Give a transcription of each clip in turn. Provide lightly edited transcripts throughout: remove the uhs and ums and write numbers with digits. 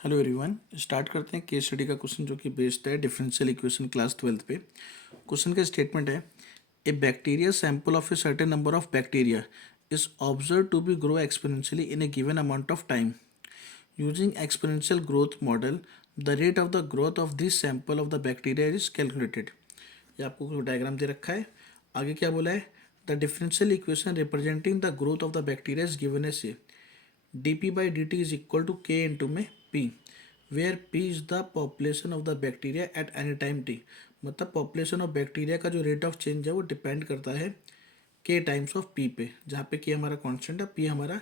Hello everyone. Start करते हैं case study का क्वेश्चन जो कि बेस्ड है डिफरेंशियल इक्वेशन क्लास 12th पे। क्वेश्चन का स्टेटमेंट है a bacteria sample of a certain number of bacteria is observe to be grow exponentially in a given amount of time using exponential growth model the rate of the growth of this sample of the bacteria is calculated. ये आपको diagram दे रखा है। आगे क्या बोला है, the differential equation representing the growth of the bacteria is given as a dp by dt is equal to k into में p, where p is the population of the bacteria at any time t। मतलब population of bacteria का जो rate of change है वो depend करता है k times of p पे, जहाँ पे k हमारा कांस्टेंट है, p हमारा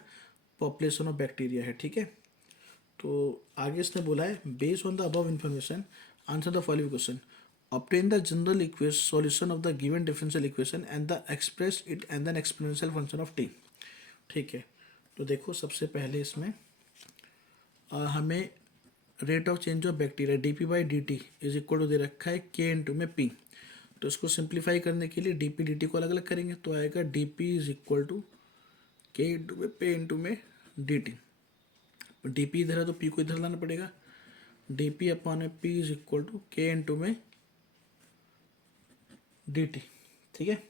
पॉपुलेशन ऑफ बैक्टीरिया है। ठीक है, तो आगे इसने बोला है based on the above information answer the following question, obtain the general equation solution of the given differential equation and the express it and then exponential function of t। ठीक है, तो देखो सबसे पहले इसमें हमें rate of change of bacteria d p by d t is equal to दे रखा है के इंटू में पी। तो इसको सिंप्लीफाई करने के लिए डी पी डी टी को अलग अलग करेंगे तो आएगा D P is equal to k into में पे इंटू में डी टी। डी पी इधर है तो पी को इधर लाना पड़ेगा, डी पी अपॉन में P is equal to k into में डी टी। ठीक है,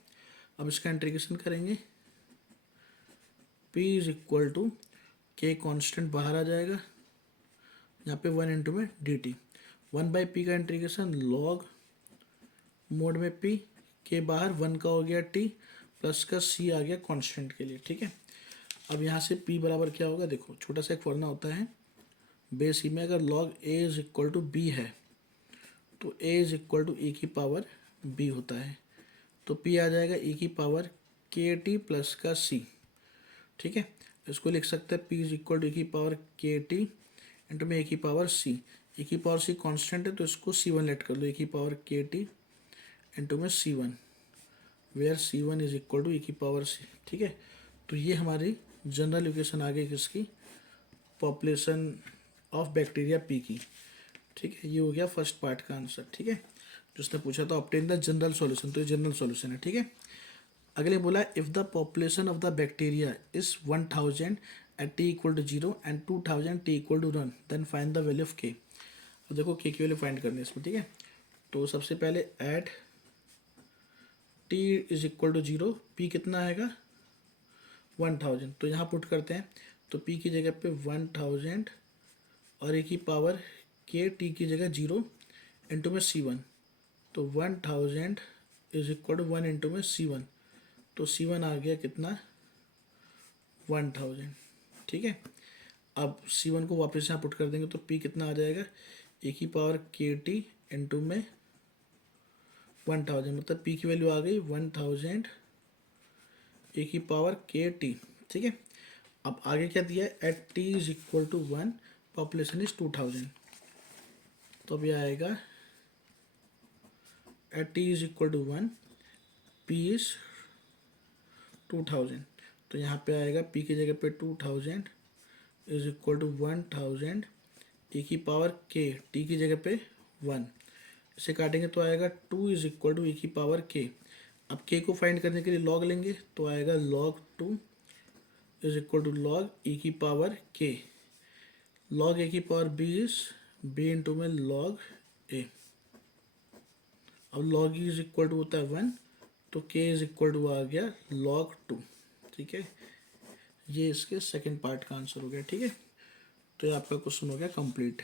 अब इसका इंटीग्रेशन करेंगे, p इज इक्वल टू के कॉन्स्टेंट बाहर आ जाएगा, यहाँ पे 1 इंटू में डी टी, 1/p का इंटीग्रेशन लॉग मोड में p के बाहर 1 का हो गया t प्लस का c आ गया कांस्टेंट के लिए। ठीक है, अब यहाँ से p बराबर क्या होगा, देखो छोटा सा एक फॉर्मूला होता है बेस ई में, अगर log a is equal to b है तो a is equal to e की पावर b होता है, तो p आ जाएगा e की पावर के टी प्लस का c। ठीक है, इसको लिख सकते हैं p is equal to e की पावर के टी इंटू में ए की पावर सी। ए की पावर सी कांस्टेंट है तो इसको c1 लेट कर लो, ए की पावर के टी इंटू में c1, where c1 is equal to ए की पावर सी। ठीक है, तो ये हमारी जनरल इक्वेशन आ गई किसकी, पॉपुलेशन ऑफ बैक्टीरिया पी की। ठीक है, ये हो गया फर्स्ट पार्ट का आंसर। ठीक है, जो उसने पूछा था ऑब्टेन द जनरल सॉल्यूशन, तो ये जनरल सॉल्यूशन है। ठीक है, अगले बोला if the population of the bacteria is 1000 at t equal to 0 and 2000 t equal to 1 then find the value of k. अब देखो के की वैल्यू फाइंड करनी है इसमें। ठीक है, तो सबसे पहले at t is equal to 0, P कितना आएगा 1000, तो यहाँ पुट करते हैं, तो पी की जगह पे 1000 और ए की पावर के टी की जगह 0 इंटू में c1, तो 1000 इज इक्वल टू 1 इंटू में c1, तो c1 आ गया कितना 1000। ठीक है, अब c1 को वापस यहाँ पुट कर देंगे तो p कितना आ जाएगा ए की पावर के टी इंटू में 1000, मतलब p की वैल्यू आ गई 1000 ए की पावर के टी। ठीक है, अब आगे क्या दिया है, at t is equal to 1 population is 2000, तो अब ये आएगा at t is equal to 1 p is 2000, तो यहाँ पे आएगा p की जगह पे 2000 इज इक्वल टू 1000 ए की पावर k, t की जगह पे 1, इसे काटेंगे तो आएगा 2 इज इक्वल टू ए की पावर k। अब k को फाइंड करने के लिए लॉग लेंगे तो आएगा log 2 is equal to log e की पावर k, लॉग ए की power b is b into में लॉग a। अब log e is equal to होता है 1, तो k इज इक्वल टू आ गया log 2। ठीक है, ये इसके सेकंड पार्ट का आंसर हो गया। ठीक है, तो ये आपका क्वेश्चन हो गया कंप्लीट।